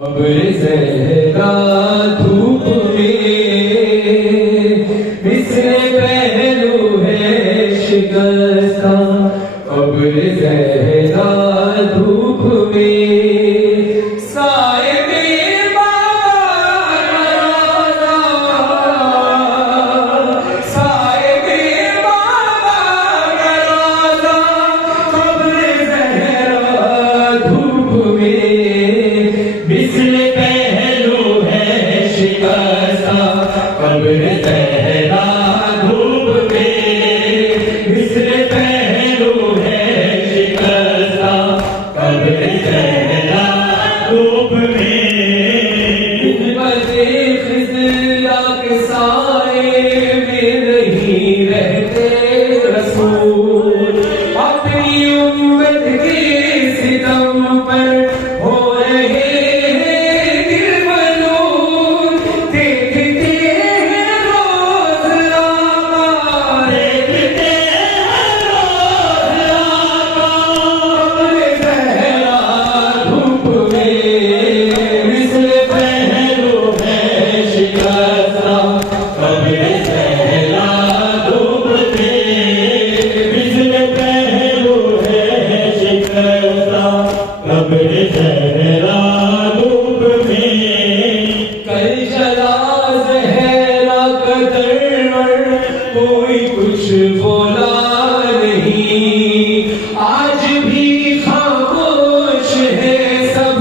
अब ज़हरा धूप में मिसरे पहलू है शिकस्ता। अब ज़हरा धूप में साए में बाबा, साए में बाबा गराजा। अब ज़हरा धूप में मिसरे पहलू है शिकस्ता। कब्र ज़हरा धूप में मिसरे पहलू है शिकस्ता। कब्र ज़हरा धूप में बसे खिज़रा के साए में नहीं रहते रसूल। अपनी उम्मत के सितम पर हो रहे कोई कुछ बोला नहीं, आज भी खामोश है सब,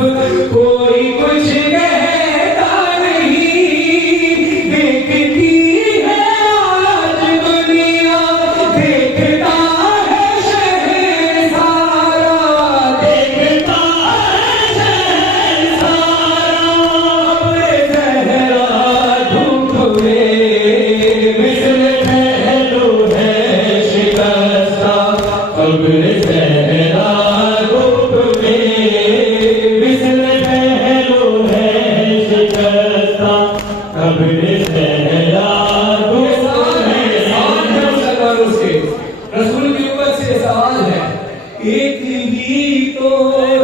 कोई कुछ कहता नहीं। देखती है आज दुनिया, देखता है शहर सारा, देखता है शहर सारा। अब ज़हरा धूप में कब्र ज़हरा धूप में मिसरे पहलू है शिकस्ता। कब्र ज़हरा धूप में रसूल की उम्मत से सवाल है। एक ही तो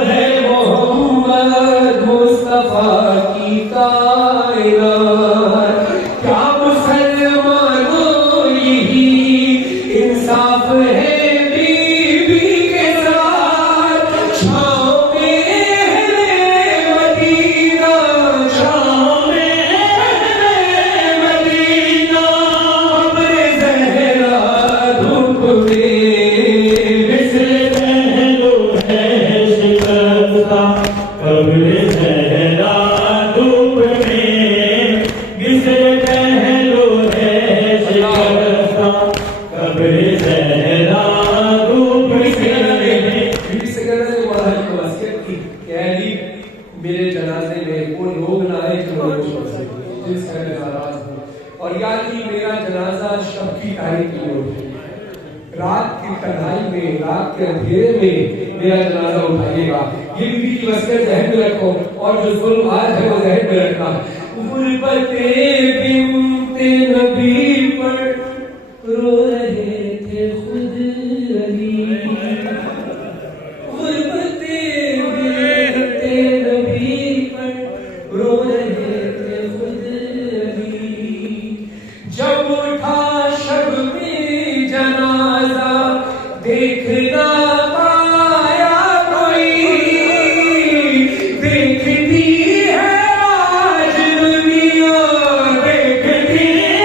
है मोहम्मद मुस्तफा की कायनात। क्या मुसलमानों यही इंसाफ है? कब्र ज़हरा धूप में मिसरे पहलू है शिकस्ता। कब्र ज़हरा धूप में मेरे जनाजे में वो लोग ना आए जो जिसका नाराज हो। और यानी मेरा जनाजा शब की तारीख की ओर है। रात की तन्हाई में, रात के अंधेरे में मेरा जनाजा उठाइएगा। ये भी वसीयत ज़हन में रखो, और जो जुल्म आज है वो ज़हन में रखना। गुरबते बिन्ते नबी पर रो रहे थे खुद अली। गुरबते बिन्ते नबी पर रो रहे थे खुद अली। जब उठा शब में जनाजा देखना पाया कोई, देखती है आज दुनिया, देखती है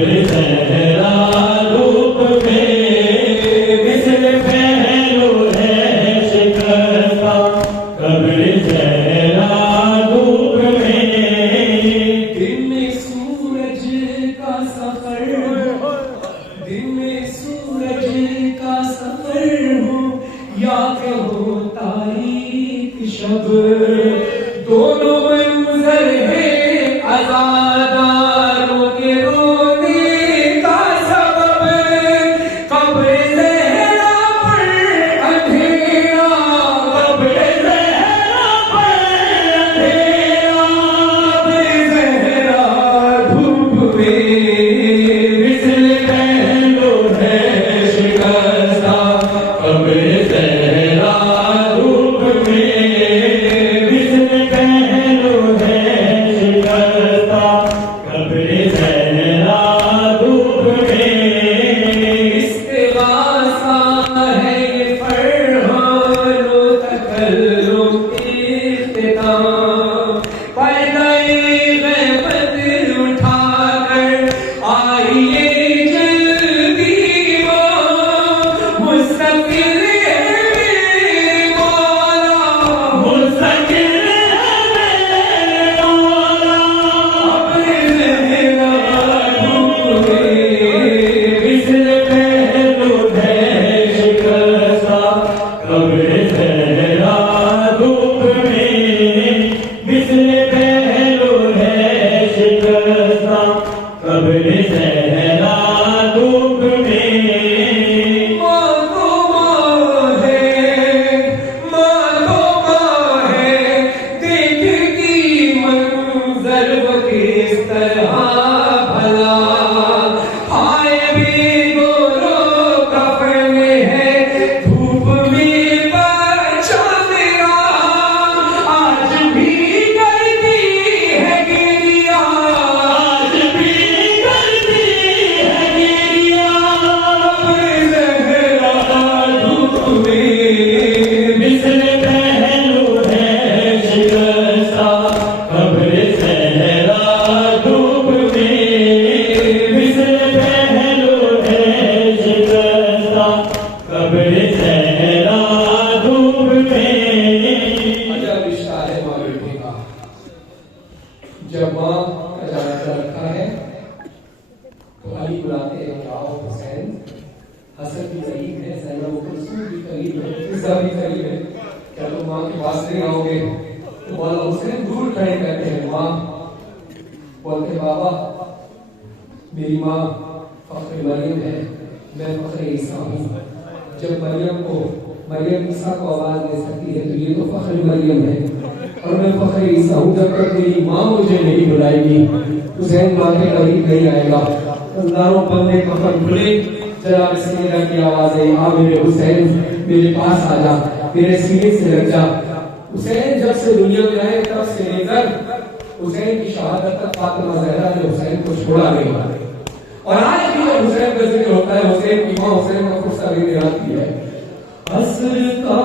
कब्र सहरा धूप में मिसल पहलू है शिकस्ता, कब्र सहरा धूप में। दिन में सूरज का सफर, दिन में सूरज का सफर हो या कहो तारीख शब, दोनों मंजर है आजादारों के रोने का सबब। कब्र ज़हरा पर अंधेरा, कब्र ज़हरा पर अंधेरा, कब्र ज़हरा धूप में मिसल पहलू है शिकस्ता, कब्र सहरा धूप में मिसल पहलू है शिकस्ता, कब्र सहरा धूप में। इस्तिगासा है ये फरहानो तकल्लुम इख्तिताम, पर्दाए ग़ैबत उठाकर आइए जल्दी वो, मुस्तक़िल है मौला, मुस्तकिल है मौला, कब्र ज़हरा धूप में मिसल पहलू है शिकस्ता, कब्र सहरा धूप में मिसल पहलू है शिकस्ता, कब्र सहरा धूप में। माँ है देख की मंजर वो किस तरह भला, हाय बेगोरो कफन में है धूप में बचा मेरा, आज भी करती है गिरिया, आज भी करती है गिरिया, कब्र ज़हरा धूप में मिसल पहलू है शिकस्ता, कब्र सहरा धूप में मिसल पहलू है शिकस्ता, कब्र सहरा धूप में। अजब रिश्ता है माँ बेटे का। जब माँ का जनाजा रखा है तो अली बुलाते हैं, आओ हुसैन, हसन भी करीब है, ज़ैनब कुलसूम भी करीब है, फिज़ा भी करीब है, क्या तुम माँ के पास नहीं आओगे? तो मौला हुसैन दूर खड़े कहते हैं, माँ बोलते बाबा मेरी माँ फख्र मरियम है, मैं फख्र ईसा हूँ। जब मरियम ईसा को आवाज दे सकती है तो ये तो फख्र मरियम है, और मैं फख्र ईसा हूँ। जब तक मेरी माँ मुझे नहीं बुलाएगी हुसैन माँ के करीब नहीं आएगा। हजारों बंदे कफन खुले, जनाब सैयदा की आवाज आई, आ मेरे हुसैन मेरे पास आ जा, मेरे सीने से लग जा। हुसैन जब से दुनिया में आए तब से लेकर हुसैन की शहादत तक फातिमा ज़हरा ने हुसैन को छोड़ा नहीं। और आज भी जब हुसैन का जिक्र होता है, हुसैन की माँ हुसैन का खुशा भी दिलाती है। असर का